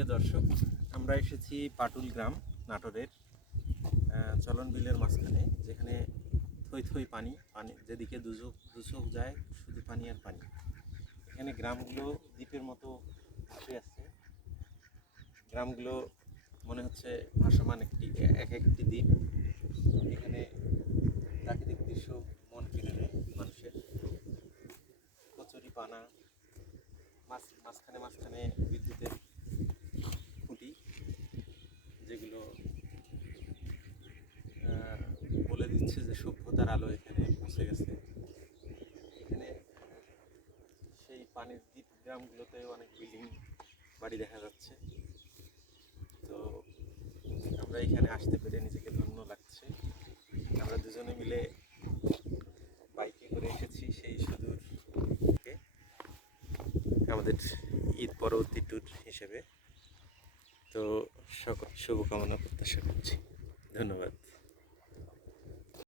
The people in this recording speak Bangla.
প্রিয় দর্শক, আমরা এসেছি পাটুল গ্রাম নাটোরের চলন বিলের মাঝখানে, যেখানে থই থই পানি পানি যেদিকে দুচোখ যায় শুধু পানি আর পানি। এখানে গ্রামগুলো দ্বীপের মতো ভাসে আছে। গ্রামগুলো মনে হচ্ছে ভাসমান এক একটি দ্বীপ। এখানে প্রাকৃতিক দৃশ্য মন কেড়ে নেয় মানুষের। কচুরি পানা, মাঝখানে মাঝখানে বিদ্যুতের খুঁটি, যেগুলো বলে দিচ্ছে যে সভ্যতার আলো এখানে পৌঁছে গেছে। এখানে সেই পানির দ্বীপ গ্রামগুলোতে অনেক বিল্ডিং বাড়ি দেখা যাচ্ছে। তো আমরা এখানে আসতে পেরে নিজেকে ধন্য লাগছে। আমরা দুজনে মিলে বাইকে করে এসেছি সেই সুদূর থেকে, আমাদের ঈদ পরবর্তী ট্যুর হিসেবে। তো সকল শুভকামনা প্রত্যাশা করছি। ধন্যবাদ।